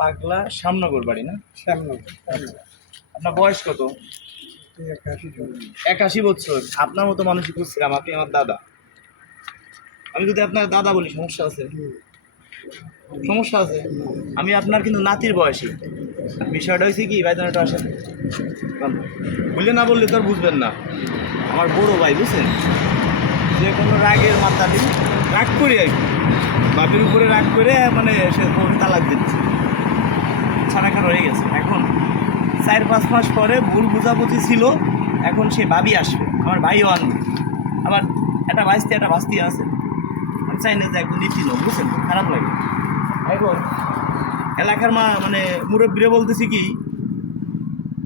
পাগলা শ্যামনগর বাড়ি না? শ্যামনগর। আপনার বয়স কত? 81 বছর। আপনার মতো মানুষই খুঁজছিলাম, আপনি আমার দাদা। আমি যদি আপনার দাদা বলি সমস্যা আছে? সমস্যা আছে? আমি আপনার কিন্তু নাতির বয়সী। বিষয়টা হয়েছে কি, বাইদানাটা আসেন বললে না, বললে তো আর বুঝবেন না। আমার বড় ভাই বুঝছেন, যে কোনো রাগের মাতালি রাগ করি আর কি, বাপের উপরে রাগ করে মানে সে তালাক দিচ্ছে, ছাড়াখার হয়ে গেছে। এখন 4-5 মাস পরে ভুল বোঝাবুঝি ছিল, এখন সে ভাবি আসবে, আমার ভাইও আনবে, আবার একটা ভাস্তি আছে। আমি চাই না যে একদম নীতি লোক, বুঝছেন, খারাপ লাগে। এখন এলাকার মানে মুরব্বীরা বলতেছি কি,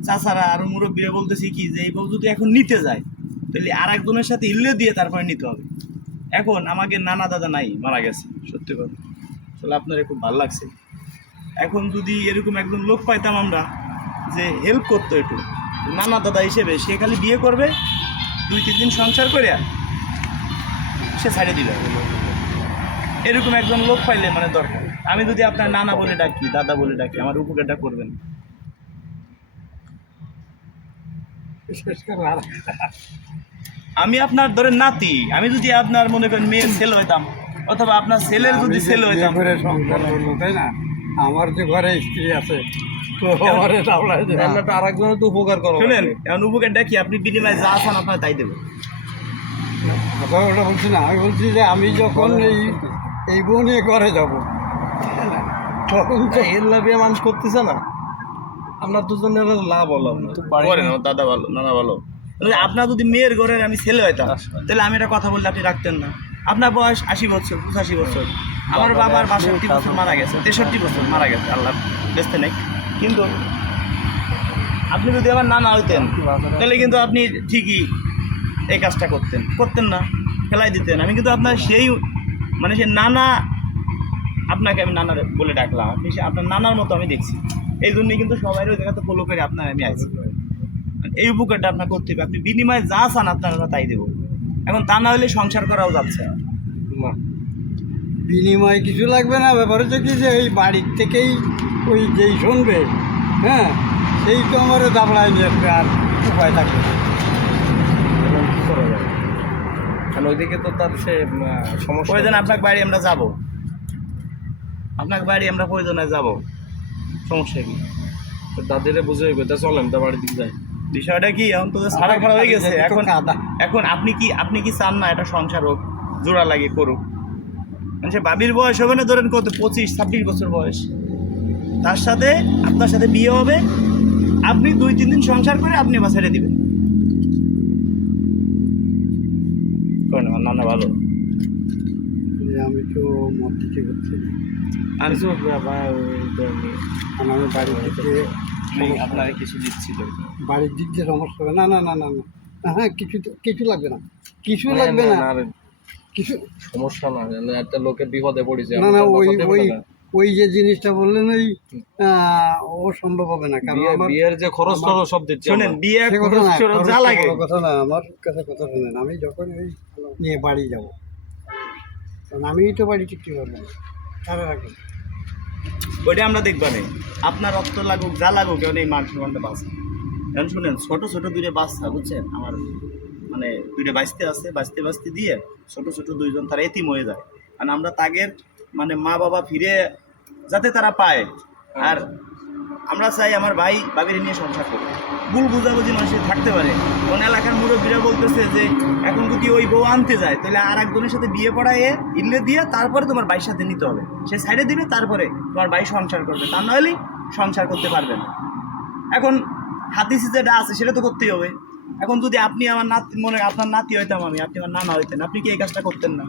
চাচারা আর মুরব্বীরা বলতেছি কি, যে এই বউ যদি এখন নিতে যায় তাহলে আর একজনের সাথে ইল্লে দিয়ে তারপরে নিতে হবে। এখন আমাকে নানা দাদা নাই, মারা গেছে, সত্যি কথা। আসলে আপনার খুব ভালো লাগছে। এখন যদি এরকম একজন লোক পাইতাম আমরা, যে হেল্প করতো একটু, নানা দাদা হিসেবে, সে খালি বিয়ে করবে, 2-3 দিন সংসার করে সে ছাড়ে দিল, এরকম একজন লোক পাইলে মানে দরকার। আমি যদি আপনার নানা বলে ডাকি, দাদা বলে ডাকি, আমার উপকারটা করবেন। আমি আপনার ধরেন নাতি, আমি যদি আপনার মনে করেন মেয়ের ছেলে হইতাম, অথবা আপনার ছেলের যদি ছেলে হইতাম, সংসার করলো, তাই না? আমার যে ঘরে স্ত্রী আছে, তো আমারে আরেকজনের তো উপকার করো। শুনেন, এমন উপকারটা কি, আপনি বিনিময়ে যা আছেন আপনার তাই দেবেন। ওটা বলছি না, আমি বলছি যে আমি যখন এই বউ নিয়ে ঘরে যাবো, তখন তো এর লাভে মানুষ করতেছে না, আপনার দুজনের লাভ হলো। করেন, আমার দাদা ভালো, নানা ভালো। আপনার যদি মেয়ের ঘরের আমি ছেলে হইতাম, তাহলে আমি একটা কথা বললে আপনি রাখতেন না। আপনার বয়স 80 বছর, 85 বছর, আমার বাবার 62 বছর মারা গেছে, 63 বছর মারা গেছে, আল্লাহ বেঁচতে নেই। কিন্তু আপনি যদি আমার নানা হইতেন, তাহলে কিন্তু আপনি ঠিকই এই কাজটা করতেন না, ফেলাই দিতেন। আমি কিন্তু আপনার সেই মানে সে নানা, আপনাকে আমি নানা বলে ডাকলাম, আপনি আপনার নানার মতো আমি দেখছি। এই জন্যই কিন্তু সবাই ওই জায়গাতে ফলো করে আপনার আমি আইছি। এই উপকারটা আপনার করতে হবে, আপনি বিনিময়ে যা চান আপনারা তাই দেবো। এখন তা না হলে সংসার করাও যাচ্ছে না। বিনিময় কিছু লাগবে না। ব্যাপার হচ্ছে কি, যে এই বাড়ির থেকেই ওই যেই শুনবে, হ্যাঁ, সেই তো আমারও দাবড়ায় নিয়ে আসবে, আর উপায় থাকবে না। কারণ ওইদিকে তো তার সে সমস্যা। প্রয়োজন আপনার বাড়ি আমরা যাব, আপনার বাড়ি আমরা প্রয়োজনে যাব, সমস্যা কি? দাদিরে বুঝে তা চলেন, তা বাড়ির দিকে যায়। বিষয়টা কি, এখন তো সারা খারাপ হয়ে গেছে। এখন আপনি কি চান না এটা সংসার হোক, জোড়া লাগে করুক? সে বাবির বয়স হবে না, ধরেন কত, 25-26 বছর বয়স, তার সাথে আপনার সাথে বিয়ে হবে, আপনি 2-3 দিন সংসার করে আপনি আবার ছেড়ে দিবেন। আমার নানা ভালো। আমি তো মত দিতে পারছি না, আর কারণ আমি বাড়ির দিক দিয়ে আপনারা কিছু দিচ্ছিল, বাড়ির দিক দিয়ে সমস্যা হবে না। না না না না, হ্যাঁ, কিছু লাগবে না, কিছু লাগবে না, কিছু সমস্যা না। একটা লোকের বিপদে পড়েছে, না না, ওই যে জিনিসটা বললেন, ওই ও সম্ভব হবে না। কারণ আমার বিয়ের যে খরচ টরচ সব দিচ্ছে। শুনেন, বিয়ে খরচ যা লাগে, কথা না, আমার কাছে কথা শুনেন। আমি যখন ওই নিয়ে বাড়ি যাব, কারণ আমিই তো বাড়ি ঠিক পারবো না, তারা রাখবেন, ওইটা আমরা দেখবা নেই। আপনার রক্ত লাগুক যা লাগুক, কেন এই মানুষ মনটা বাঁচে। এখন শুনেন, ছোট ছোট 2টা বাচ্চা, বুঝছেন, আমার মানে 2টা বাঁচতে দিয়ে ছোট ছোট 2জন তারা এতিম হয়ে যায়। আর আমরা তাগের মানে মা বাবা ফিরে যাতে তারা পায়, আর আমরা চাই আমার ভাই বাবির নিয়ে সংসার করবে, ভুল বুঝাবুঝি মানুষের থাকতে পারে। কোন এলাকার মুরব্বীরা বলতেছে যে এখন যদি ওই বউ আনতে যায়, তাহলে আর একজনের সাথে বিয়ে পড়ায় ইল্লে দিয়ে তারপরে তোমার ভাইয়ের সাথে নিতে হবে, সে সাইডে দিবে, তারপরে তোমার ভাই সংসার করবে, তা নাহলেই সংসার করতে পারবে না। এখন হাদিসে যেটা আছে সেটা তো করতেই হবে। এখন যদি আপনি আমার নাতি, মনে আপনার নাতি হইতাম আমি, আপনি আমার নানা হইতেন, আপনি কি এই কাজটা করতেন না?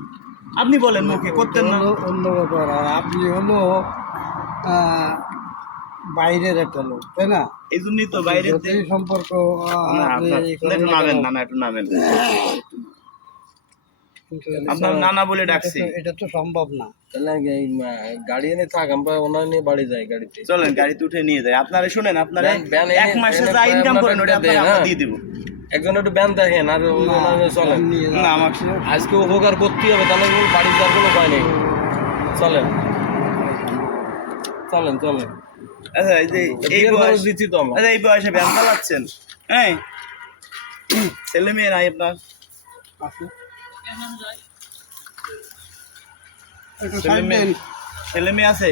আপনি বলেন মুখে, করতেন না? অন্য ব্যাপার। আর আপনি হলো বাইরের একটা লোক, তাই না? এই জন্যই তো বাইরের এই সম্পর্ক একটু নামেন, নানা একটু নামেন, আপনার নানা বলে ডাকছি, এটা তো সম্ভব না। তাহলে এই গাড়ি এনে থাক, আমরা ওনার নিয়ে বাড়ি যাই গাড়িতে। চলেন গাড়িতে উঠে নিয়ে যাই। আপনারা শুনেন, আপনারা 1 মাসে যা ইনকাম করেন ওটা আপনারা দিয়ে দিব। একজন একটু ব্যান দেখেন, আর চলেন না, আমাকে আজকে উপকার করতেই হবে, তাহলে বাড়ির যার কোনো উপায় নেই। চলেন। চলেন চলেন আচ্ছা এই যে এই বিয়ের খরচ বয়স দিচ্ছি তো আমরা। আচ্ছা এই বয়সে ব্যায়াম চালাচ্ছেন, হ্যাঁ? ছেলে মেয়ে নাই আপনার? আছে একটু ছেলে side মেয়ে দেন। ছেলে মেয়ে আছে?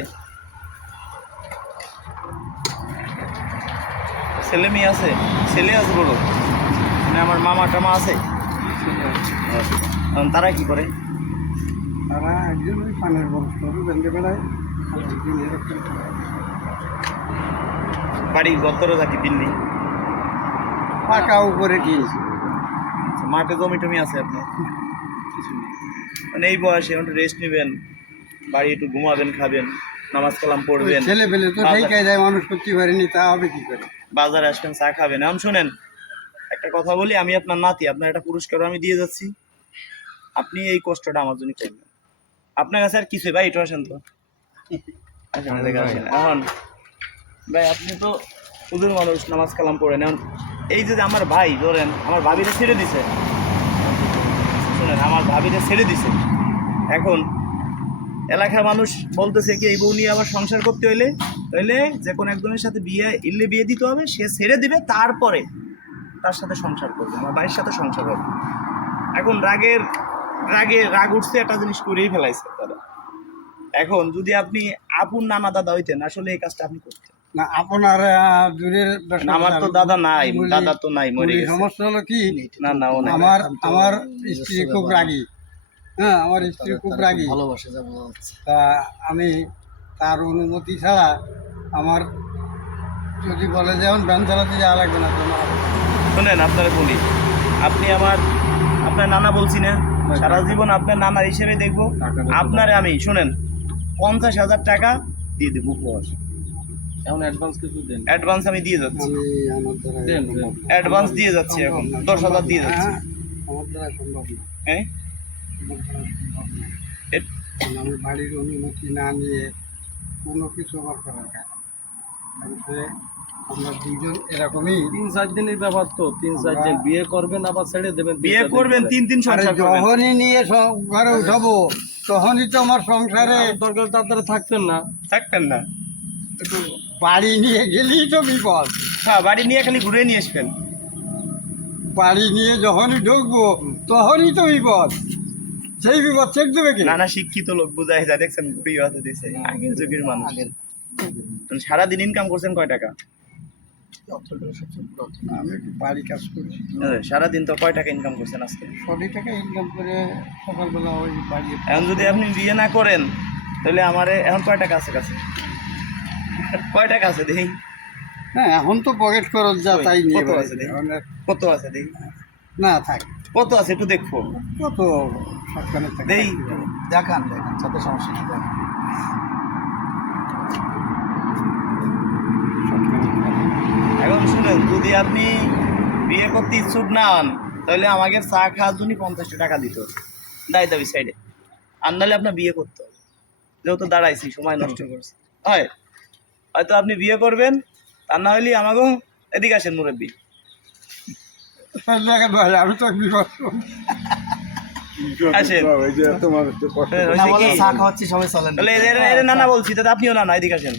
ছেলে মেয়ে আছে? ছেলে আছে বড়? মানে আমার মামা টামা আছে? তারা কি করে? তারা একজন ওই পানের বরফ করে বেঁধে বেড়ায় আর একজন এরকম বাড়ি গদ্দরে থাকি দিল্লি। পাকা উপরে টিন। মাঠে জমি টমি আছে আপনার? কিছু নেই। মানে এই বয়সে একটু রেস্ট নেবেন, বাড়ি একটু ঘুমাবেন, খাবেন, নামাজ কালাম পড়বেন, ছেলে পেলে তো সেই কায়দায় মানুষ করতে পারেনি, তা হবে কি করে? বাজারে আসবেন, চা খাবেন। এখন শোনেন একটা কথা বলি, আমি আপনার নাতি, আপনার একটা পুরস্কারও আমি দিয়ে যাচ্ছি, আপনি এই কষ্টটা আমার জন্য করবেন। আপনার কাছে আর কিছু ভাই, একটু আসেন তো, আসেন এদিকে আসেন। এখন ভাই আপনি তো হুজুর মানুষ, নামাজ কালাম পড়েন। এখন এই যে আমার ভাই ধরেন আমার ভাবিরে ছেড়ে দিছে, শুনেন আমার ভাবিরে ছেড়ে দিছে, এখন এলাকার মানুষ বলতেছে কি এই বউ নিয়ে আবার সংসার করতে হইলে যে কোনো একজনের সাথে বিয়ে দিতে হবে, সে ছেড়ে দিবে, তারপরে তার সাথে সংসার করবে, আমার ভাইয়ের সাথে সংসার হবে। এখন রাগ উঠছে, একটা জিনিস করেই ফেলাইছে তারা। এখন যদি আপনি আপন নানা দাদা হইতেন, আসলে এই কাজটা আপনি করতেন না আপনার দূরের না। আমার তো দাদা নাই, দাদা তো নাই, মরে গেছে। সমস্যা হলো কি, না ও নাই। আমার স্ত্রী খুব রাগী। হ্যাঁ, আমার স্ত্রী খুব রাগী, ভালোবাসা যা বোঝা যাচ্ছে। তা আমি তার অনুমতি ছাড়া আমার যদি বলে যে এখন ব্যান চালাতে যাওয়া লাগবে না, তো আমার শোনেন আপনারা বলি, আপনি আপনার নানা বলছি না, সারা জীবন আপনার নানার হিসেবে দেখবো। আপনারে আমি শোনেন 50,000 টাকা দিয়ে দেবো উপহার। এখন অ্যাডভান্স কিছু দেন। অ্যাডভান্স আমি দিয়ে যাচ্ছি, আমি আমার দ্বারা দেন, সম্ভব না। অ্যাডভান্স দিয়ে যাচ্ছি, এখন 10,000 দিয়ে যাচ্ছি। হ্যাঁ, আমার দ্বারা সম্ভব না, হ্যাঁ আমার দ্বারা সম্ভব না। এ- কারণ আমি বাড়ির অনুমতি না নিয়ে কোনো কিছু আমার করার কাজ আমরা দুজন এরকমই। 3-4 দিনের ব্যাপার তো, 3-4 দিন বিয়ে করবেন আবার ছেড়ে দেবেন। বিয়ে করবেন, 3 আরে সংসার করবেন। যখনই নিয়ে ঘরে উঠাবো তখনই তো আমার সংসারে দরকার তাড়াতাড়ি থাকতেন না। থাকতেন না? একটু বাড়ি নিয়ে গেলেই তো বিপদ। হ্যাঁ, বাড়ি নিয়ে খালি ঘুরে নিয়ে আসবেন। বাড়ি নিয়ে যখনই ঢুকবো তখনই তো বিপদ, সেই বিপদ চেক দেবে কি? নানা শিক্ষিত লোক বুঝাই যায়, দেখছেন বিয়ে হতে দিছে আগের যুগের মানুষ। সারাদিন ইনকাম করছেন কয় টাকা? আমি একটু বাড়ি কাজ করি, সারাদিন তো কয় টাকা ইনকাম করছেন আজকে? 100 টাকা ইনকাম করে সকালবেলা ওই বাড়ি। এখন যদি আপনি বিয়ে না করেন তাহলে আমারে এখন কয় টাকা আছে কাছে? কয় টাকা আছে দেখি? হ্যাঁ, এখন তো পকেট খরচ যা তাই নিয়ে কত আছে দেখি? কত আছে দেখি? না থাক, কত আছে একটু দেখবো। কত সরকারের টাকা দেই দেখান সাথে সমস্যা নেই, দেখান। এখন শুনেন, যদি আপনি বিয়ে করতে ইচ্ছুক না হন তাহলে আমাকে চা খাওয়ার জন্য 50 টাকা দিত দায় দাবি সাইডে, আর নাহলে আপনার বিয়ে করতে হবে। যেহেতু দাঁড়াইছি, সময় নষ্ট করছি, হয়তো আপনি বিয়ে করবেন, আর না হলে আমাকেও এদিকে আসেন মুরব্বী। আমি তো বিপদ আসেন। হয়েছে কি? তাহলে এদের নানা বলছি, তাহলে আপনিও নানা, এদিকে আসেন।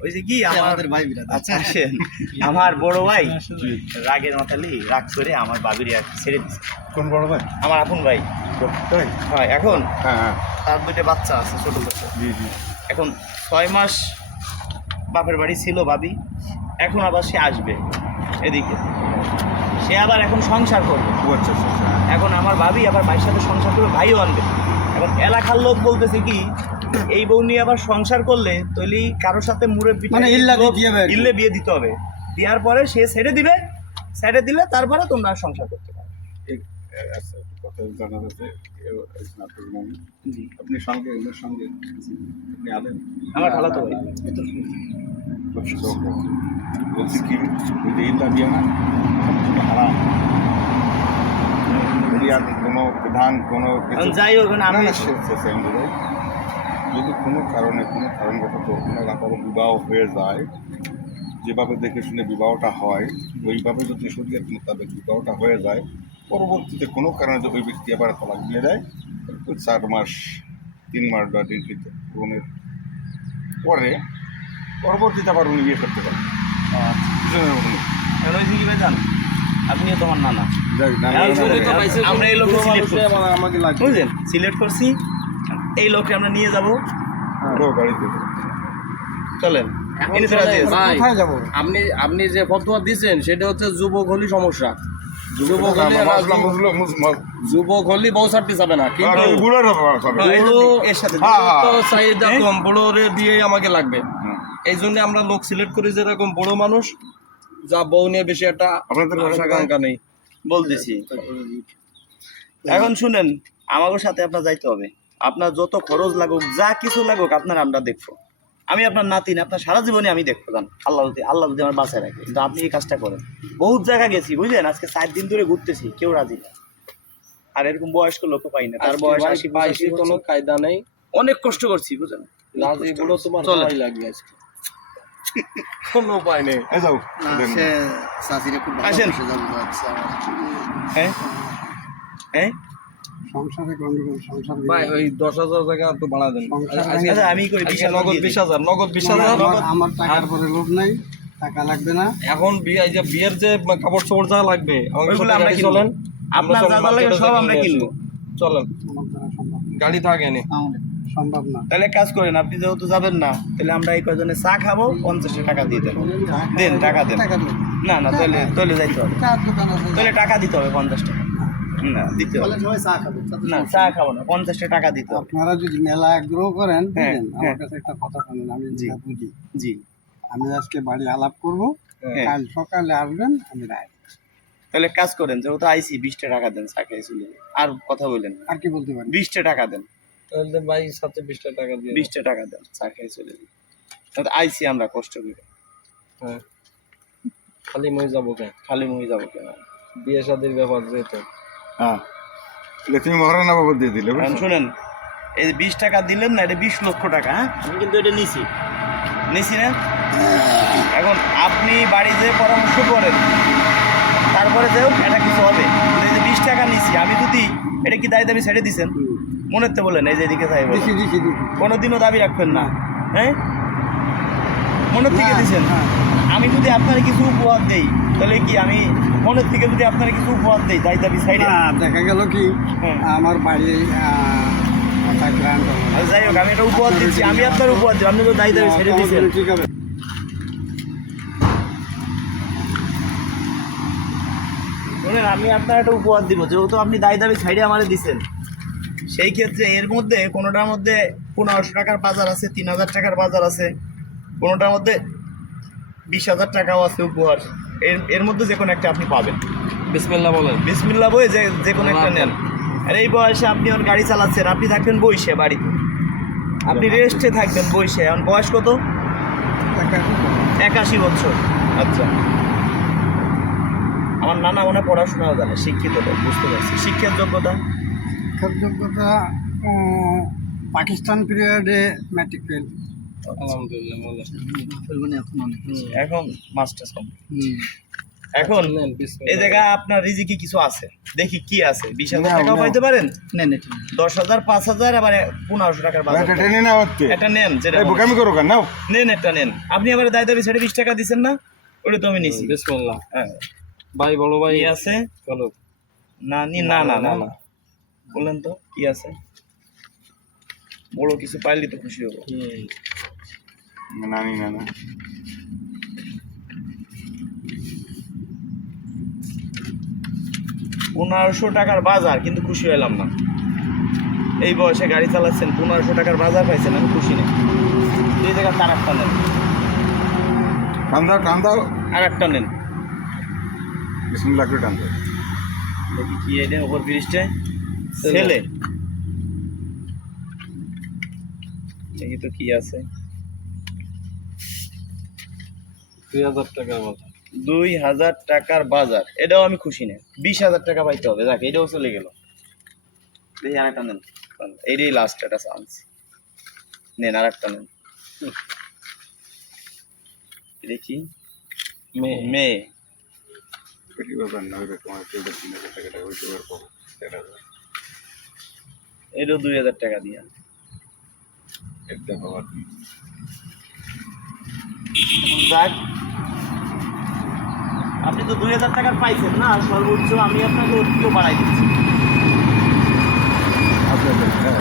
হয়েছে কি, আমাদের ভাই, আচ্ছা আসেন। আমার বড় ভাই রাগের মাথালি রাগ করে আমার বাবির ছেড়ে দিচ্ছে। কোন বড় ভাই? আমার আপন ভাই। তাই? হয়, এখন হ্যাঁ হ্যাঁ, তার 2টা বাচ্চা আছে, ছোট ছোট। জি জি। এখন 6 মাস বাপের বাড়ি ছিল ভাবি, এখন আবার সে আসবে এদিকে, সে আবার এখন সংসার করবে। ও আচ্ছা আচ্ছা আচ্ছা। এখন আমার ভাবি আবার ভাইয়ের সাথে সংসার করবে, ভাইও আনবে। এখন এলাকার লোক বলতেছে কি, এই বউ নিয়ে আবার সংসার করলে তৈলি কারোর সাথে মুরব্বি মানে ইল্লা দিতে হবে। ইল্লে বিয়ে দিতে হবে, দেওয়ার পরে সে ছেড়ে দিবে, ছেড়ে দিলে তারপরে তোমরা সংসার করতে পারো। ঠিক আচ্ছা, কথা জানা যাচ্ছে আপনার মনে জি, আপনি সঙ্গে ওদের সঙ্গে আপনি আলেন আমার খালাতো ভাই। বলছি কি, ওই যে ইল্লা দিয়ে না সবচেয়ে হারাম। যদি আর কোনো বিধান কোনো কিছু এখন যাই হোক, আমি যদি কোনো কারণগত কোনো কারো বিবাহ হয়ে যায়, যেভাবে দেখে শুনে বিবাহটা হয় ওইভাবে যদি শরীরের মোতাবেক বিবাহটা হয়ে যায়, পরবর্তীতে কোনো কারণে যদি ওই ব্যক্তি আবার তালাক দিয়ে দেয়, 4 মাস 3 মাস বা 3 পূরণের পরে পরবর্তীতে আবার উনি বিয়ে করতে পারেন পিছনের উনি এখন হয়েছে কি ভাই জান, আপনিও তোমার নানা, যাই না, এই জন্যই তো পাইছে, আমরা এই লোককে সিলেক্ট করছি, আমাকে লাগবে। বুঝলেন, সিলেক্ট করছি, এই লোককে আমরা নিয়ে যাব, গাড়িতে চলেন এনে তো রাজি আছে। ভাই, কোথায় যাবো? আপনি আপনি যে ফতোয়া দিচ্ছেন সেটা হচ্ছে যুবক হলি সমস্যা, যুবক হলি যুবক হলি বউ ছাড়তে যাবে না, কিন্তু বুড়ার হবে হ্যাঁ, এই জন্য এর সাথে হ্যাঁ, হ্যাঁ। তো চাহিদা হ্যাঁ? কম, বড়রে দিয়ে আমাকে লাগবে। এই জন্য আমরা লোক সিলেক্ট করি যেরকম বড় মানুষ, যা বউ নিয়ে বেশি একটা আপনাদের আশা আকাঙ্ক্ষা নেই। বলতেছি। এখন শুনেন, আমাদের সাথে আপনার যাইতে হবে, আপনার যত খরচ লাগুক, যা কিছু লাগুক, আপনার আমরা দেখবো। আমি আপনার নাতিন, আপনার সারা জীবনে আমি দেখবো, জান, আল্লাহ যদি আমার বাঁচায় রাখে, কিন্তু আপনি এই কাজটা করেন। বহুত জায়গা গেছি, বুঝলেন, আজকে 4 দিন ধরে ঘুরতেছি, কেউ রাজি না। আর এরকম বয়স্ক লোক পাই না, তার বয়স 80-85 কোনো কায়দা নেই, অনেক কষ্ট করছি, বুঝলেন। রাজি গুলো তোমার চলেন। ভালোই লাগবে আজকে। কোনো উপায় নেই। এই যাও আসেন। হ্যাঁ হ্যাঁ, সংসারে গন্ডগোল, সংসার ভাই ওই 10,000 টাকা একটু বাড়া দেন। আচ্ছা, আমি করি আজকে 20,000 নগদ দিয়ে দিই। 20,000, নগদ 20,000। আমার টাকার পরে লোভ নাই, টাকা লাগবে না। এখন এই যে বিয়ের যে কাপড় চোপড় যা লাগবে আমাকে ওইগুলো সাথে আমরা গাড়ি কিনবো। চলেন, আপনার সব যা যা লাগে মার্কেটে সব থেকে আমরা নিয়ে কিনবো। আসি। চলেন, আমার দ্বারা সম্ভব না। গাড়ি থাকে নি। সম্ভব না। তাহলে এক কাজ করেন, আপনি যেহেতু যাবেন না, তাহলে আমরা এই কজনে চা খাবো, 50 টাকা দিয়ে দেন। দেন, টাকা দেন। টাকা দেন। না না, তাহলে তাহলে যাইতে হবে, চার দোকান আছে। তাহলে টাকা দিতে হবে 50 টাকা। না, দিতে হবে সবাই চা খাবে, তাতে না, চা খাবো না, 50 টাকা দিতে হবে। আপনারা যদি মেলা আগ্রহ করেন, হ্যাঁ, বুঝলেন, হ্যাঁ। আমার কাছে একটা কথা শুনেন, আমি জি। যেটা বুঝি। জি, আমি আজকে বাড়ি আলাপ করব, হ্যাঁ। কাল সকালে আসবেন, আমি রায়। তাহলে এক কাজ করেন, যেহেতু আইসি 20 টাকা দেন, চা খেয়ে চলে যাই। আর কথা বললেন, আর কি বলতে পারি? 20 টাকা দেন, তাহলে ভাই সাথে 20 টাকা দিয়ে 20 টাকা দেন, চা খেয়ে চলে যাই। তাহলে আইসি আমরা কষ্ট করে, হ্যাঁ, খালি মই যাবো কেন? খালি মুই যাবো কেন? বিয়ে শাদির ব্যাপার যেহেতু। হ্যাঁ তাহলে তুমি মহারানা বাবু দিয়ে দিলে এখন বুঝছো? শুনেন, এই যে 20 টাকা দিলেন না, এটা 20 লক্ষ টাকা, হ্যাঁ, আমি কিন্তু এটা নিছি না। এখন আপনি বাড়িতে পরামর্শ করেন, তারপরে যাও এটা কিছু হবে। কিন্তু এই যে 20 টাকা নিছি, আমি যদি এটা কি দাবি দাবি ছেড়ে দিছেন, মনে তো বলেন, এই যে এদিকে চাই বলেন, দিছি। কোনোদিনও দাবি রাখবেন না, হ্যাঁ, মনের থেকে না, দিছেন। হ্যাঁ। আমি যদি আপনার কিছু উপহার দেই, তাহলে কি আমি মনের থেকে যদি আপনার কিছু উপহার দেই, দাবি দাবি সাইডে, না, দেখা গেল কি, হ্যাঁ। আমার বাড়ি গ্রান্ড যাই হোক, আমি এটা উপহার দিচ্ছি, আমি আপনার উপহার দিই, আপনি তো দাবি দাবি ছেড়ে দিয়েছেন। ঠিক আছে। শুনেন, আমি আপনার একটা উপহার দিব, যেহেতু আপনি দাবি দাবি সাইডে আমারে দিচ্ছেন, সেই ক্ষেত্রে এর মধ্যে কোনোটার মধ্যে 1500 টাকার বাজার আছে, 3000 টাকার বাজার আছে, কোনোটার মধ্যে 20,000 টাকাও আছে উপহার। এর মধ্যে যে কোনো একটা আপনি পাবেন। বিসমিল্লাহ বলেন। বিসমিল্লাহ বই যে কোনো একটা নেন। আর এই বয়সে আপনি ওর গাড়ি চালাচ্ছেন, আপনি থাকবেন বইসে বাড়িতে, আপনি রেস্টে থাকবেন বইসে। এখন বয়স কত? 81 বছর। আচ্ছা, আমার নানা মনে পড়াশোনাও জানে, শিক্ষিত লোক, বুঝতে পারছি। শিক্ষার যোগ্যতা? যোগ্যতা পাকিস্তান পিরিয়ডে ম্যাট্রিক ফেল। আলহামদুলিল্লাহ বলেন। এখন মাস্টার্স কমপ্লিট। এখন নেন, এই বিসমিল্লাহ। জায়গা আপনার রিজিকে কিছু আছে, দেখি কি আছে। 20,000 নাও, টাকাও নাও। পাইতে পারেন, 10,000, 5,000, আবার 1500 টাকার বাজার। এটা টেনে না হচ্ছে এটা নেন, যেটা এই মনে বোকামি করো কেন নাও হয়। নেন, একটা নেন। আপনি আবার দায় দাবি ছেড়ে 20 টাকা দিচ্ছেন না, ওটা তো আমি নিছি। বিসমিল্লাহ। হ্যাঁ, ভাই বলো ভাই কি আছে? চলো। না না না না, বললেন তো কি আছে? বড় কিছু পাইলে তো খুশি হবো। নানি না না 1500 টাকার বাজার, কিন্তু খুশি হলাম না। এই বয়সে গাড়ি চালাচ্ছেন, 1500 টাকার বাজার পাইছেন, আমি খুশি নেই। এই জায়গায় তার একটা নেন, টান দাও আর একটা নেন। বিসমিল্লাহ করে টান দাও দেখি কি এটা ওপর ব্রিজটা ছেলে, দেখি তো কি আছে। 2000 টাকা বাজার। 2000 টাকার বাজার, এটাও আমি খুশি নেই। 20,000 টাকা পাইতে হবে, যাক এটাও চলে গেল। দেখি আর একটা নেন, এইটাই লাস্ট একটা চান্স। নেন, আর একটা নেন। দেখি, মেয়ে, পেটি ব্যাপার না হইবে তোমার 3,000 টাকা হইতে পারবো এটাও 2000 টাকা দিয়া। একটা বাবা যাক, আপনি তো 2000 টাকার পাইছেন না সর্বোচ্চ, আমি আপনাকে ওর থেকেও বাড়াই দিচ্ছি। আচ্ছা আচ্ছা, হ্যাঁ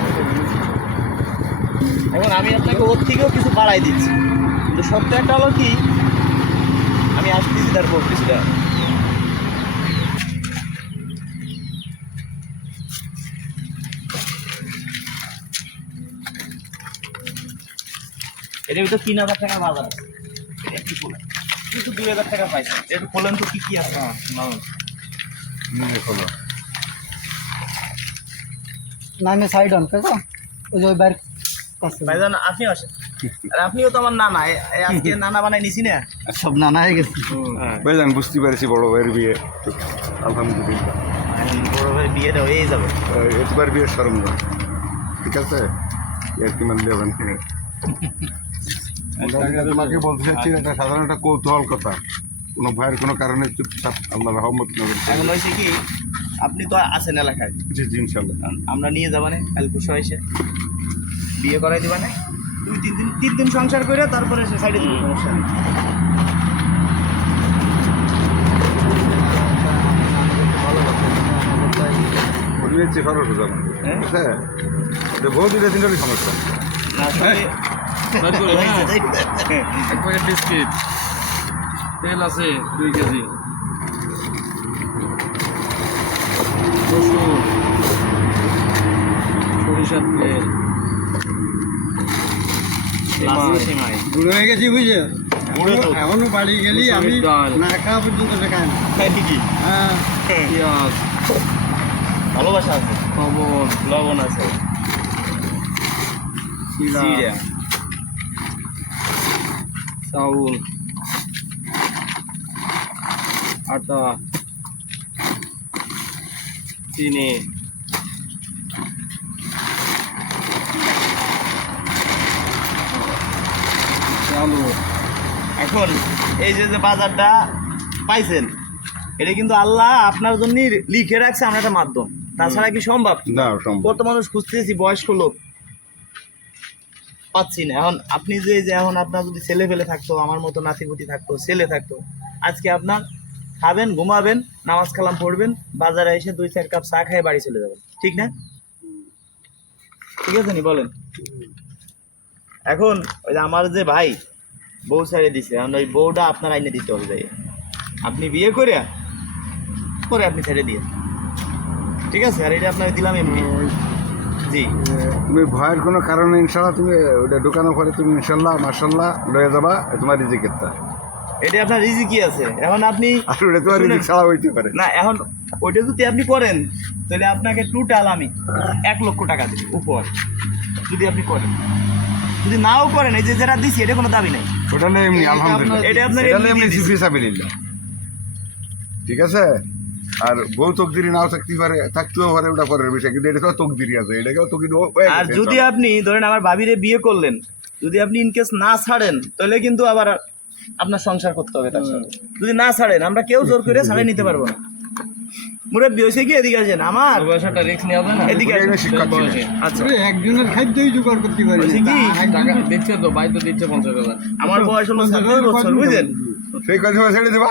এখন আমি আপনাকে ওর থেকেও কিছু বাড়াই দিচ্ছি, কিন্তু সত্য একটা হলো কি, আমি আসতেছি তারপর কিছুটা। এটার ভিতরে 3000 টাকার বাজার আছে, এটা একটু খোলেন। কিন্তু 2000 টাকা পাইছেন, একটু খোলেন তো কি কি আছে। নিয়ে খোলো। নামে সাইড অন কেন ওই যে ওই বাইর কাছে ভাইজান আপনি আসেন, আর আপনিও তো আমার নানা, আজকে নানা বানাই নিছি না। সব নানা হয়ে গেছে। ভাইজান বুঝতে পেরেছি বড় ভাইয়ের বিয়ে, আলহামদুলিল্লাহ। এখন বড় ভাই বিয়েটা হয়েই যাবে। এতবার বিয়ের সরঞ্জাম ঠিক আছে, এর কি মানলে হবেন। তোমাকে বলতে চাচ্ছি, এটা সাধারণ একটা কৌতূহল কথা, কোনো ভয়ের কোনো কারণে চুপচাপ আল্লাহ রহমত নবেন। এখন হয়েছে কি, আপনি তো আছেন এলাকায়, জি জি ইনশাল্লাহ। আমরা নিয়ে যাবানে কাল পরশু এসে বিয়ে করাই দিবানে, 2-3 দিন সংসার করে তারপরে সে সাইডে দিবে, সমস্যা নেই। পরিবেশ খরচ হয়ে যাবে, হ্যাঁ? ঠিক আছে, বহু দিনের দিনেরই সমস্যা। না আসলে এক প্যাকেট বিস্কিট, তেল আছে 2 কেজি, রসুন, সরিষার তেল, লাস্টে সেমাই। বুড়ো হয়ে গেছি বুঝে, বুড়ো তো। এখনো বাড়ি গেলি আমি মুসুরির ডাল। না খাওয়া পর্যন্ত দেখায় না। তাই নাকি? হ্যাঁ পেঁয়াজ, ভালোবাসা আছে, লবণ, লবণ আছে, জিরা, জিরা, চাউল, আটা, চিনি, আলু। এখন এই যে যে বাজারটা পাইছেন, এটা কিন্তু আল্লাহ আপনার জন্য লিখে রাখছে, আমরা একটা মাধ্যম, তাছাড়া কি সম্ভব? না সম্ভব। কত মানুষ খুঁজতেছি, বয়স্ক লোক পাচ্ছি না। এখন আপনি যে এখন আপনার যদি ছেলে ফেলে থাকতো, আমার মতো নাতিপুতি থাকতো, ছেলে থাকতো, আজকে আপনার খাবেন, ঘুমাবেন, নামাজ কালাম পড়বেন, বাজারে এসে 2-4 কাপ চা খেয়ে বাড়ি চলে যাবেন, ঠিক না? ঠিক আছে নি বলেন? এখন ওই যে আমার যে ভাই বউ ছেড়ে দিছে, এখন ওই বউটা আপনার আইনে দিতে হবে, যাই আপনি বিয়ে করে পরে আপনি ছেড়ে দিয়ে, ঠিক আছে? আর এটা আপনাকে দিলাম এমনি। জি, তুমি ভয়ের কোনো কারণে ইনশাল্লাহ তুমি ওটা ঢুকানোর পরে তুমি ইনশাল্লাহ মার্শাল্লাহ লয়ে যাবা, তোমার রিজিকের তা। এটা আপনার রিজিকই আছে। এখন আপনি আর ওটা তোমার রিজিক ছাড়া হইতে পারে না, এখন ওইটা যদি আপনি করেন তাহলে আপনাকে টোটাল আমি 1 লক্ষ টাকা দেব উপহার, যদি আপনি করেন। যদি নাও করেন, এই যে যেটা দিছি এটা কোনো দাবি নেই, ওটা হলো এমনি আলহামদুলিল্লাহ, এটা আপনার এটা হলো এমনি এমনি দিছি। ফিসাবিলিল্লাহ, ঠিক আছে। আর বউ তকদিরি নাও থাকতে পারে, থাকতেও পারে, ওটা পরের বিষয়, কিন্তু এটা তো তকদিরি আছে, এটাকেও তকদির আর যদি আপনি ধরেন আমার ভাবিরে বিয়ে করলেন, যদি আপনি ইনকেস না ছাড়েন তাহলে কিন্তু আবার আপনার সংসার করতে হবে তার সাথে। যদি না ছাড়েন, আমরা কেউ জোর করে ছাড়ে নিতে পারবো না। মুরব্বী হয়েছে কি, এদিকে আসেন, আমার পয়সাটা রিস্ক নেওয়া যায় না। এদিকে আসেন। শিক্ষক ছিলেন। বয়সে। আচ্ছা, ওরে একজনের খাদ্যই জোগাড় করতে পারি বলছি কি, টাকা দিচ্ছে তো, ভাই তো দিচ্ছে 50,000। আমার বয়স হলো 26 বছর, বুঝলেন সেই কথা ছেড়ে দেবা।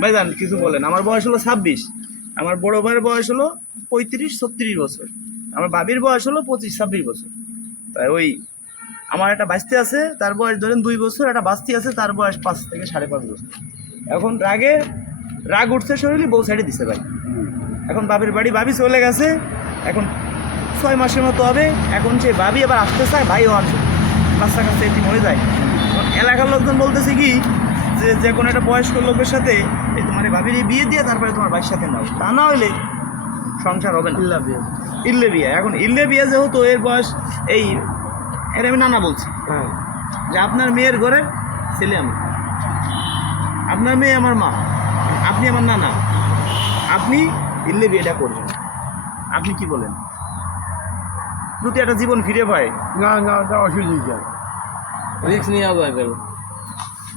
ভাইজান? কিছু বলেন, আমার বয়স হলো 26, আমার বড় ভাইয়ের বয়স হলো 35-36 বছর, আমার ভাবির বয়স হলো 25-26 বছর। তাই ওই আমার একটা বাস্তি আছে, তার বয়স ধরেন 2 বছর, একটা বাস্তি আছে তার বয়স 5 থেকে 5.5 বছর। এখন রাগ উঠছে শরীরে, বউ ছেড়ে দিছে ভাই। এখন বাবির বাড়ি ভাবি চলে গেছে, এখন 6 মাসের মতো হবে। এখন সে ভাবি আবার আসতে চায়, ভাইও আসে, বাচ্চা কাছে এটি হয়ে যায়। এখন এলাকার লোকজন বলতেছে কি, যে কোনো একটা বয়স্ক লোকের সাথে এই তোমার এই ভাবির বিয়ে দিয়ে তারপরে তোমার ভাইয়ের সাথে নাও, তা না হইলে সংসার হবে না। ইল্লে বিয়ে। এখন ইল্লে বিয়ে যেহেতু এর বয়স এর আমি নানা বলছি, যে আপনার মেয়ের ঘরে ছেলে আমি, আপনার মেয়ে আমার মা, আপনি আমার নানা, আপনি ইল্লে বিয়েটা করবেন। আপনি কি বলেন? যদি একটা জীবন ফিরে পায়, না না ওটা অসুবিধা রিস্ক নেওয়া যায় কেন?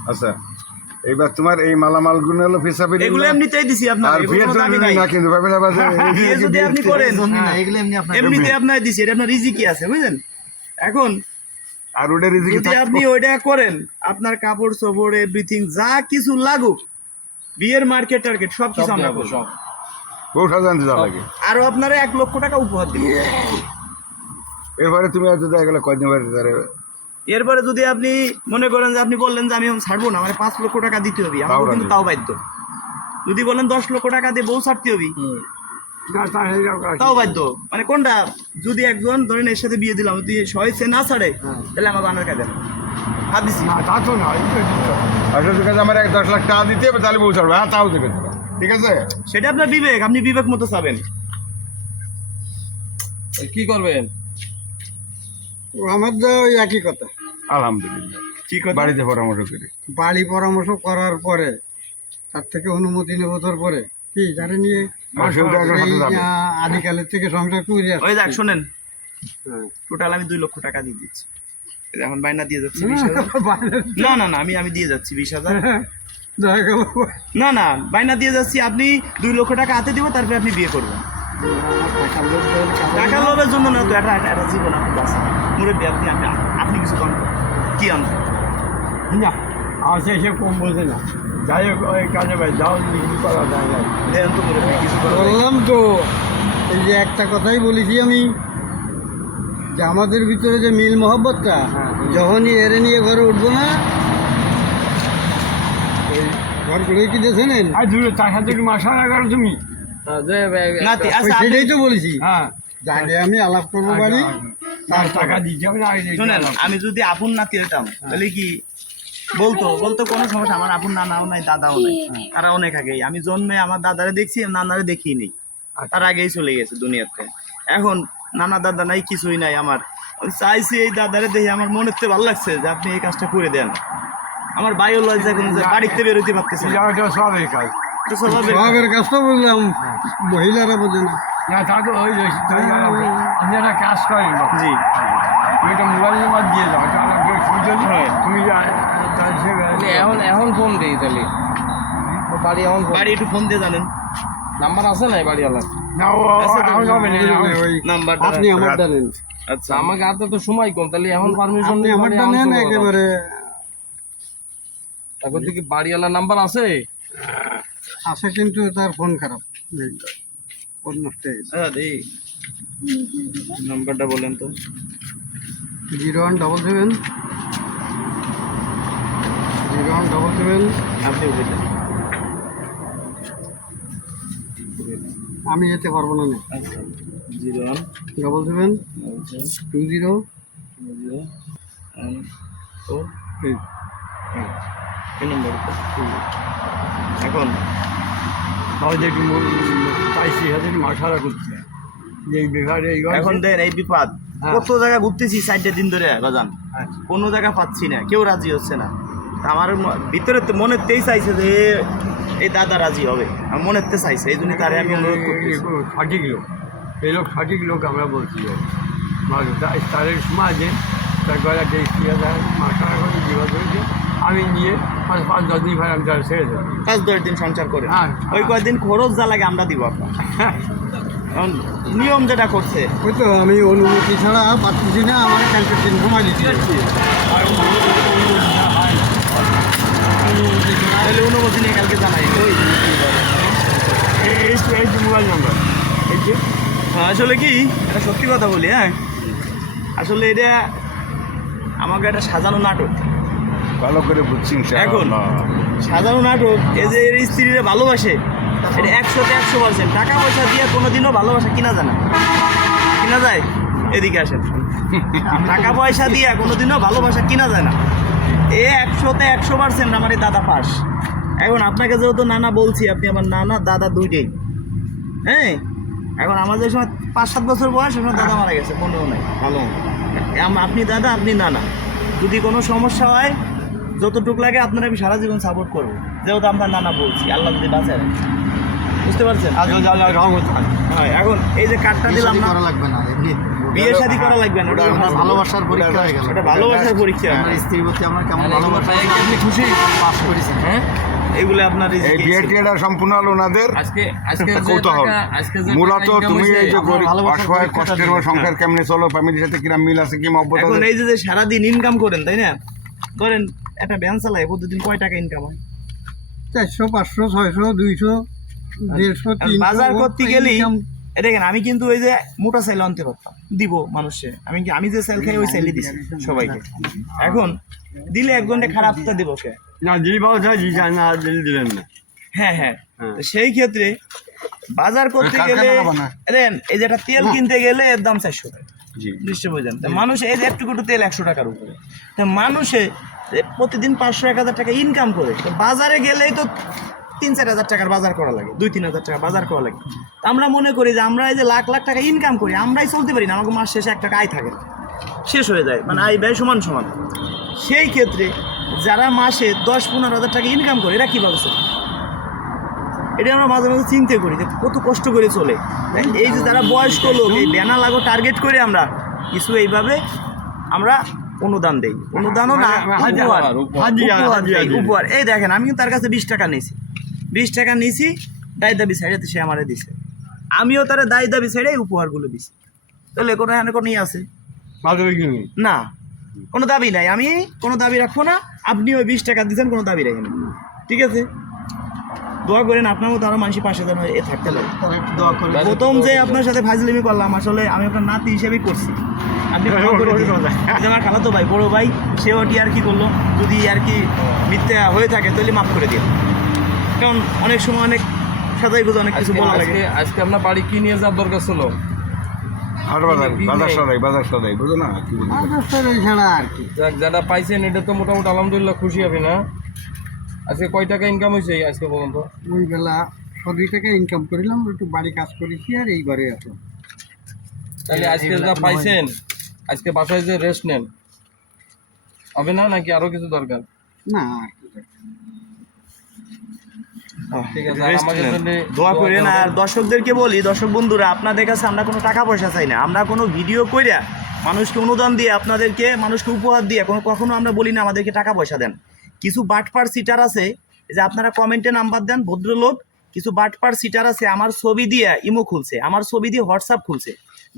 আচ্ছা, এবার তোমার এই মালামাল গুলো হলো এগুলো ফিসাবিলিল্লাহ। এমনিতেই দিছি আপনার, আর এগুলো বিয়ের কোনো জন্য দাবি নাই। না, কিন্তু ভাবে না বাজে বিয়ে যদি আপনি করেন, এগুলো এমনি আপনার এমনিতে আপনার দিছি, এটা আপনার রিজিকই আছে, বুঝলেন? এখন আর ওটা রিজিকে যদি আপনি ওইটা করেন, আপনার কাপড় চোপড় এভরিথিং যা কিছু লাগুক, বিয়ের মার্কেট টার্গেট সব কিছু আমরা করবো। সব বউ সাজাতে যা লাগে। আরো আপনারা 1 লক্ষ টাকা উপহার দিব। এরপরে তুমি আর যদি এগুলো কয়দিন বাড়িতে তারে এরপরে যদি আপনি মনে করেন যে আপনি বললেন যে আমি এখন ছাড়বো না, মানে 5 লক্ষ টাকা দিতে হবে, আমাকে কিন্তু তাও বাধ্য। যদি বলেন 10 লক্ষ টাকা দিয়ে বউ ছাড়তে হবে, তাও বাধ্য। মানে কোনটা? যদি একজন ধরেন এর সাথে বিয়ে দিলাম, তুই সে না ছাড়ে, তাহলে আমার বানার কাজে হাত দিছি। আসলে ঠিক আছে, আমার 10 লাখ টাকা দিতে হবে, তাহলে বউ ছাড়বে। হ্যাঁ, তাও দেবে, ঠিক আছে। সেটা আপনার বিবেক, আপনি বিবেক মতো চাবেন। কি করবেন? আমার তো ওই একই কথা, আলহামদুলিল্লাহ। কি কথা? বাড়িতে পরামর্শ করি। বাড়ি পরামর্শ করার পরে তার থেকে অনুমতি নেবো, তোর পরে কি যারা নিয়ে আদিকালের থেকে সংসার করে ওই দেখ শোনেন, হ্যাঁ। টোটাল আমি 2 লক্ষ টাকা দিয়ে দিচ্ছি। এখন বাইনা দিয়ে যাচ্ছি 20,000। না না না, আমি দিয়ে যাচ্ছি 20,000। দেখা গেল না না, বাইনা দিয়ে যাচ্ছি, আপনি 2 লক্ষ টাকা হাতে দিব, তারপরে আপনি বিয়ে করবেন। টাকা লোভের জন্য না তো, এটা জীবন আপনি বাঁচান। মুরব্বী আপনি আপনি কিছু কম কি আনবেন? না আর সে কম বলছে না, যাই হোক ওই কাজে ভাই যাও, কিছু করা যায় না। দেন তো মুরব্বী, কিছু করার নেই। বললাম তো, এই যে একটা কথাই বলেছি আমি, যে আমাদের ভিতরে যে মিল মহব্বতটা, যখনই এরে নিয়ে ঘরে উঠবো না, ওই ঘর করে কি দেখছেন আর দূরে তার সাথে একটু মাসা না করো তুমি, নাতি, আচ্ছা সেটাই তো বলেছি। হ্যাঁ, যাকে আমি আলাপ করবো বাড়ি তার টাকা দিতে হবে না। শোনেন, আমি যদি আপন নাতি হইতাম তাহলে কি বলতো কোনো সমস্যা। আমার আপন নানাও নাই, দাদাও নাই, তারা অনেক আগেই। আমি জন্মে আমার দাদারে দেখছি, নানারে দেখিনি, তার আগেই চলে গেছে দুনিয়াতে। এখন নানা দাদা নাই, কিছুই নাই আমার। আমি চাইছি এই দাদারে দেখে আমার মনের থেকে ভালো লাগছে যে আপনি এই কাজটা করে দেন। আমার ভাইও লজ্জা এখন যে বাড়িতে বেরোতে পারতেছে না। তো স্বভাবের সবের কাজটা বললাম, মহিলারা বোঝে না। আপনি একটা কাজ করেন, জি তুমি একটা মোবাইল নাম্বার দিয়ে দাও, তুমি এখন ফোন দিই তাহলে বাড়ি, এখন বাড়ি একটু ফোন দিয়ে জানেন নাম্বার আছে না বাড়িওয়ালার? ওই নাম্বারটা। আপনি আমারটা নেন, আচ্ছা আমাকে হাতে তো সময় কম, তাহলে এখন পারমিশন আপনি আমারটা নেন একেবারে। এখন কি বাড়িওয়ালার নাম্বার আছে? আছে, কিন্তু তার ফোন খারাপ, ফোন নষ্ট হয়ে গেছে। আচ্ছা দেই নাম্বারটা বলেন তো। 0177 0177। আপনি বলেন। আমি যেতে পারবো না। আচ্ছা 01 77 20 এই নম্বর। এখন সহজে একটু পাইছি হাতে মাসারা করছে যে এই বিভাগে এই এখন দেন এই বিপদ, কত জায়গা ঘুরতেছি 4 দিন ধরে বাজান, কোনো জায়গা পাচ্ছি না, কেউ রাজি হচ্ছে না। তা আমার ভিতরে তো মনের তেই চাইছে যে এই দাদা রাজি হবে, আমার মনের তে চাইছে, এই জন্য তারে আমি অনুরোধ করতেছি। সঠিক লোক, এই লোক সঠিক লোক আমরা বলছি। তাদের সময় যে তার গলা দেখি মাসারা করে বিভাগ হয়েছে, আমি নিয়ে 5-10 দিন ভাই আমি তার ছেড়ে দেবো। 5-10 দিন সংসার করে হ্যাঁ। ওই কয়েকদিন খরচ যা লাগে আমরা দিব আপনার। এখন নিয়ম যেটা করছে, ওই তো আমি অনুমতি ছাড়া পাচ্ছি না, আমার কালকে 3 সময় দিচ্ছি। তাহলে অনুমতি নিয়ে কালকে জানাই। ওই এই যে মোবাইল নাম্বার, এই যে আসলে কি এটা সত্যি কথা বলি, হ্যাঁ আসলে এটা আমাকে একটা সাজানো নাটক, ভালো করে বুঝছি এখন সাজানো নাটক। এই যে এর স্ত্রীরা ভালোবাসে, এটা 100-তে 100%। টাকা পয়সা দিয়ে কোনোদিনও ভালোবাসা কিনা যায় না, কিনা যায়? এদিকে আসেন, টাকা পয়সা দিয়ে কোনোদিনও ভালোবাসা কিনা যায় না। 100-তে 100% আমার এই দাদা পাস। এখন আপনাকে যেহেতু নানা বলছি, আপনি আমার নানা দাদা দুইটাই, হ্যাঁ। এখন আমাদের সময় 5-7 বছর বয়স, সময় দাদা মারা গেছে, 15 নাই, ভালো। আপনি দাদা, আপনি নানা। যদি কোনো সমস্যা হয়, যতটুকু লাগে আপনার আমি সারা জীবন সাপোর্ট করবো, যেহেতু আপনার নানা বলছি, আল্লাহ যদি বাঁচায়। বুঝতে পারছেন? হ্যাঁ, এখন এই যে কার্ডটা দিলাম না, লাগবে না, এমনি বিয়ে শাদী করা লাগবে না, ওটা ভালোবাসার পরীক্ষা হয়ে গেল। ওটা ভালোবাসার পরীক্ষা। স্ত্রীর প্রতি আমার কেমন ভালোবাসা, আপনি খুশি? পাস করেছেন। হ্যাঁ, এগুলো আপনার এই বিয়েটা সম্পূর্ণ হলো ওনাদের আজকে আজকে যে কৌতূহল। টাকা আজকে যে মূলত টাকা income তুমি হইছে, এই যে আমার গরিব ভালোবাসার অসহায় পরীক্ষাটা কষ্টের দিবেন। সংসার কেমনে চলো, ফ্যামিলির সাথে কিরম মিল আছে, কি মহব্বত এখন আছে? এই যে সারাদিন ইনকাম করেন তাই না, ধরেন একটা ভ্যান চালায় প্রতিদিন কয় টাকা ইনকাম হয়? 400 500 600 200 150 আর 300 বাজার করতে গেলেই income। দেখেন আমি কিন্তু ওই যে মোটা সেল আনতে পারতাম, দিব মানুষে, আমি যে সেল খাই ওই সেলই দিছি সবাইকে। এখন দিলে এক ঘন্টা খারাপটা দেবো কে? না দিলি বাবা দিচ্ছেন না, দিলেন না। হ্যাঁ হ্যাঁ, তো সেই ক্ষেত্রে বাজার করতে ওই গেলে কারখানা বানায়। দেন এই যে একটা তেল কিনতে গেলে এর দাম 400 টাকা, জি দৃষ্টি বোঝেন। তা মানুষ এই যে একটু তেল 100 টাকার উপরে, তা মানুষে যে প্রতিদিন 500-1000 টাকা ইনকাম করে, তো বাজারে গেলেই তো 3-4 হাজার টাকার বাজার করা লাগে, 2-3 হাজার টাকা বাজার করা লাগে। তা আমরা মনে করি যে আমরা এই যে লাখ লাখ টাকা ইনকাম করি, আমরাই চলতে পারি না, আমাকে মাস শেষে 1 টাকা আয় থাকে না, শেষ হয়ে যায়, মানে আয় ব্যয় সমান সমান। সেই ক্ষেত্রে যারা মাসে 10-15 হাজার টাকা ইনকাম করে এরা কীভাবে চলে? এটা আমরা মাঝে মাঝে চিন্তা করি যে কত কষ্ট করে চলে। এই যে যারা বয়স্ক লোক, এই ব্যানা লাগো টার্গেট করে আমরা কিছু এইভাবে আমরা অনুদান দেই, অনুদানও না উপহার, উপহার দেই, উপহার। এই দেখেন আমি কিন্তু তার কাছে 20 টাকা নিয়েছি, 20 টাকা নিয়েছি, দায় দাবি ছাড়াতে সে আমারে দিছে, আমিও তারা দায় দাবি ছেড়ে এই উপহারগুলো দিছি। তাহলে কোনো এখানে কোনো ইয়ে আছে না, কোনো দাবি নাই, আমি কোনো দাবি রাখবো না, আপনি ওই 20 টাকা দিচ্ছেন, কোনো দাবি রাখেন, ঠিক আছে? দোয়া করেন আপনার মতো আরো মানুষের পাশে যেন এ থাকতে পারে। প্রথম যে আপনার সাথে ফাজলিমি করলাম, আসলে আমি আপনার নাতি হিসেবেই করছি, আপনি ক্ষমা করে দিন। এই যে আমার খালাতো ভাই, বড় ভাই, সেও আর কি করলো, যদি আর কি মিথ্যা হয়ে থাকে তাহলে মাফ করে দিন, কারণ অনেক সময় অনেক সাজাই গুজে অনেক কিছু বলা লাগে। আজকে আপনার বাড়ি কি নিয়ে যাওয়ার দরকার ছিল? হাট বাজার, বাজার সদাই বুঝো না কি বলবো? স্যার এই ছাড়া আর কি। যাক, যারা পাইছেন এটা তো মোটামুটি আলহামদুলিল্লাহ খুশি হবে না? আজকে কয় টাকা ইনকাম হয়েছে আজকে পর্যন্ত? ওই বেলা 100 টাকা ইনকাম করিলাম, একটু বাড়ি কাজ করেছি আর এইবারে আসো। তাহলে আজকে যা পাইছেন, আজকে বাসায় যে রেস্ট নেন হবে না, নাকি আরো কিছু দরকার? না আর কি দরকার। ঠিক আছে, আর আমাদের জন্য দোয়া করেন। আর দর্শকদেরকে বলি, দর্শক বন্ধুরা, আপনাদের কাছে আমরা কোনো টাকা পয়সা চাই না, আমরা কোনো ভিডিও কইরা মানুষকে অনুদান দিয়ে, আপনাদেরকে মানুষকে উপহার দিয়ে কখনো আমরা বলি না আমাদেরকে টাকা পয়সা দেন। কিছু বাটপার সিটার আছে যে আপনারা কমেন্টে নাম্বার দেন, ভদ্রলোক, কিছু বাটপার সিটার আছে আমার ছবি দিয়ে ইমো খুলছে, আমার ছবি দিয়ে হোয়াটসঅ্যাপ খুলছে,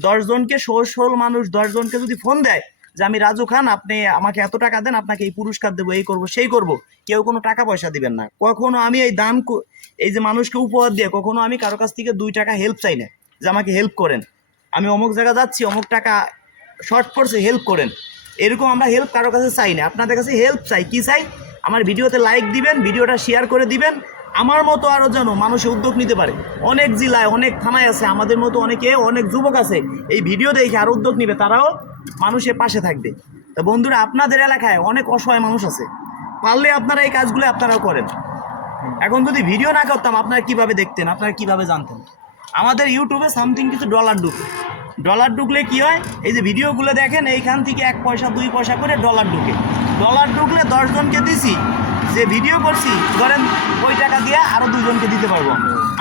10 জনকে, 16 মানুষ 10 জনকে যদি ফোন দেয় যে আমি রাজু খান, আপনি আমাকে এত টাকা দেন, আপনাকে এই পুরস্কার দেবো, এই করবো সেই করবো, কেউ কোনো টাকা পয়সা দিবেন না। কখনো আমি এই দান, এই যে মানুষকে উপহার দিয়ে কখনো আমি কারো কাছ থেকে 2 টাকা হেল্প চাই না, যে আমাকে হেল্প করেন, আমি অমুক জায়গা যাচ্ছি, অমুক টাকা শর্ট পড়ছে, হেল্প করেন, এরকম আমরা হেল্প কারো কাছে চাই না। আপনাদের কাছে হেল্প চাই, কি চাই? আমার ভিডিওতে লাইক দিবেন, ভিডিওটা শেয়ার করে দিবেন, আমার মতো আরও যেন মানুষে উদ্যোগ নিতে পারে। অনেক জেলায়, অনেক থানায় আছে আমাদের মতো অনেক যুবক আছে, এই ভিডিও দেখে আর উদ্যোগ নিবে, তারাও মানুষের পাশে থাকবে। তো বন্ধুরা, আপনাদের এলাকায় অনেক অসহায় মানুষ আছে, পারলে আপনারা এই কাজগুলো আপনারাও করেন। এখন যদি ভিডিও না করতাম আপনারা কিভাবে দেখতেন, আপনারা কিভাবে জানতেন? আমাদের ইউটিউবে সামথিং কিছু ডলার ঢুকলে কি হয়, এই যে ভিডিওগুলো দেখেন, এইখান থেকে 1 পয়সা 2 পয়সা করে ডলার ঢুকলে 10 জনকে দিছি, যে ভিডিও করছি ধরেন ওই টাকা দিয়ে আরও 2 জনকে দিতে পারবো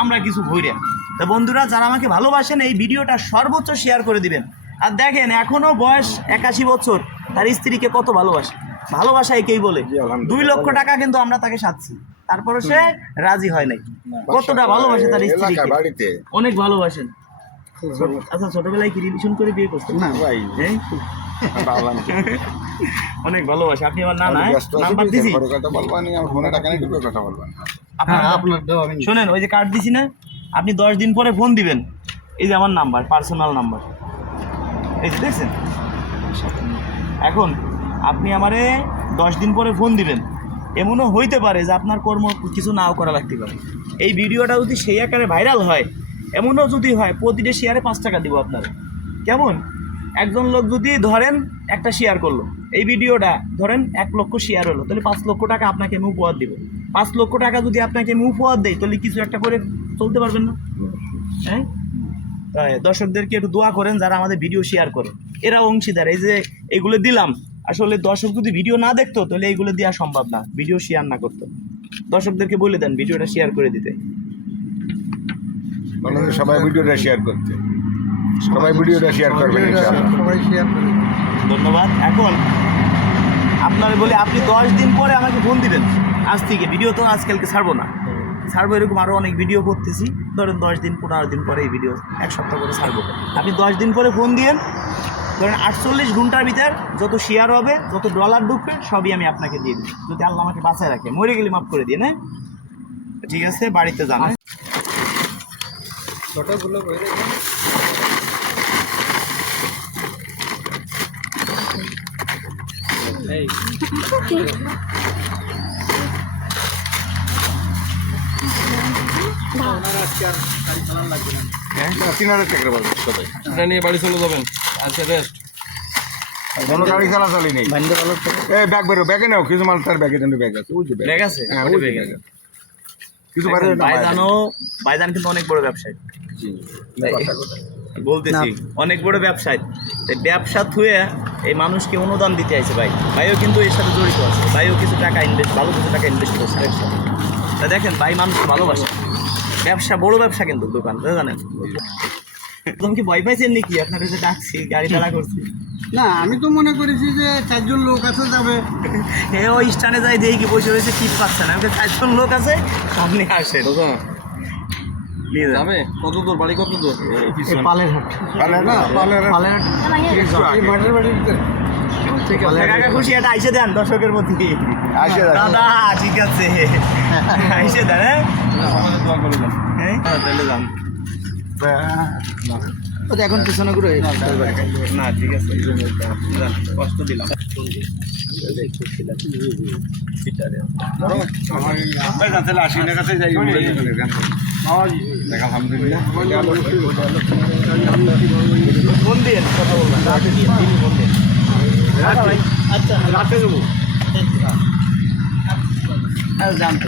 আমরা কিছু ভইরে। তো বন্ধুরা, যারা আমাকে ভালোবাসেন, এই ভিডিওটা সর্বোচ্চ শেয়ার করে দিবেন। আর দেখেন, এখনও বয়স 81 বছর, তার স্ত্রীকে কত ভালোবাসা একেই বলে। 2 লক্ষ টাকা কিন্তু আমরা তাকে সাধছি, তারপরে সে রাজি হয় নাই। কতটা ভালোবাসে তার স্ত্রীকে, বাড়িতে অনেক ভালোবাসেন। আচ্ছা, ছোটবেলায় কি রিলেশন করে বিয়ে করছেন? না ভাই এই? অনেক ভালোবাসে। আপনি আমার নানা নাম্বার দিছি, কথা বলবা নি, আমার ফোনে টাকা নেই, কথা বলবা না। হ্যাঁ, আপনার দাও আমি শোনেন, ওই যে কার্ড দিছি না, আপনি 10 দিন পরে ফোন দিবেন, এই যে আমার নাম্বার, পার্সোনাল নাম্বার, এই যে দেখছেন। এখন আপনি আমারে 10 দিন পরে ফোন দিবেন, এমনও হইতে পারে যে আপনার কর্ম কিছু নাও করা লাগতে পারে। এই ভিডিওটা যদি সেই আকারে ভাইরাল হয়, এমনও যদি হয়, প্রতিটা শেয়ারে 5 টাকা দিব আপনার। কেমন? একজন লোক যদি ধরেন একটা শেয়ার করলো, এই ভিডিওটা ধরেন 1 লক্ষ শেয়ার হলো, তাহলে 5 লক্ষ টাকা আপনাকে আমি উপহার দিব। 5 লক্ষ টাকা যদি আপনাকে আমি উপহার দেই, তাহলে কিছু একটা করে চলতে পারবেন না? হ্যাঁ, তাই দর্শকদেরকে একটু দোয়া করেন, যারা আমাদের ভিডিও শেয়ার করে, এরা অংশীদার। এই যে এগুলো দিলাম, আসলে দর্শক যদি ভিডিও না দেখতো তাহলে এইগুলো দেওয়া সম্ভব না, ভিডিও শেয়ার না করতো। দর্শকদেরকে বলে দেন ভিডিওটা শেয়ার করে দিতে। মানুষ সবাই ভিডিওটা শেয়ার করতে, সবাই ভিডিওটা শেয়ার করবেন ইনশাআল্লাহ। সবাই শেয়ার করে ধন্যবাদ। এখন আপনার বলে আপনি 10 দিন পরে আমাকে ফোন দিবেন, আজ থেকে ভিডিও তো আজকালকে ছাড়বো না, ছাড়বো এরকম আরও অনেক ভিডিও করতেছি। ধরেন 10 দিন 15 দিন পরে এই ভিডিও 1 সপ্তাহ করে ছাড়বো। আপনি 10 দিন পরে ফোন দিয়েন, ধরেন 48 ঘন্টার ভিতর যত শেয়ার হবে, যত ডলার ঢুকবে সবই আমি আপনাকে দিয়ে দিই, যদি আল্লাহ আমাকে বাঁচায় রাখে। মরে গেলে মাফ করে দিন, হ্যাঁ ঠিক আছে, বাড়িতে যান। ছোটোগুলো করে রেখে হ্যাঁ 3000 টাকা বাজে সবাই এটা নিয়ে বাড়ি চলে যাবেন, আজকে রেস্ট। কোনো গাড়ি চালাচালি নেই। ভাইন্দে ভালো তো এই ব্যাগ বেরো, ব্যাগে নাও কিছু মাল, তার ব্যাগে দেন, ব্যাগ আছে ওই যে ব্যাগ আছে, হ্যাঁ ওটা ওই ব্যাগ ব্যাগ আছে। কিছু বাইরে না ভাইজান কিন্তু অনেক বড় ব্যবসায়ী, বলতেছি অনেক বড় ব্যবসায়ী। এই ব্যবসা থুয়ে এই মানুষকে অনুদান দিতে আইছে ভাই, ভাইও কিন্তু এর সাথে জড়িত আছে, ভাইও কিছু টাকা ইনভেস্ট, ভালো কিছু টাকা ইনভেস্ট করছে ব্যবসায়। তা দেখেন ভাই মানুষ ভালোবাসে, ব্যবসা বড় ব্যবসা কিন্তু দোকান, জানেন। তুমি কি ভয় পাইছেন নাকি? আপনার কাছে ডাকছি, গাড়ি দাঁড়া করছি। না, আমি তো মনে করেছি যে 4 জন লোক আছে যাবে। এ ওই স্টানে যাই দেখি কি বসে রয়েছে, টিপ পাচ্ছে না। আমাকে 4 জন লোক আছে, সামনে আসে বুঝো না নিয়ে যাবে। যাবে কত দূর, বাড়ি কত দূর? পালের হাট এই মাঠের বাড়ির ভিতরে। কাকা খুশি, এটা আইসে দেন দর্শকের প্রতি। দাদা ঠিক আছে, আইসে দেন। আমাদের দোয়া করে যান। হ্যাঁ তাহলে যান। এখন পিছনে ঘুরে না ঠিক আছে, যান, কষ্ট দিলাম। আশিনের কাছে যাই আলহামদুলিল্লাহ। ফোন দিয়ে কথা বলবেন, রাতে দিয়ে তিনি ফোন দিয়ে। আচ্ছা রাতে দেবো। জানতে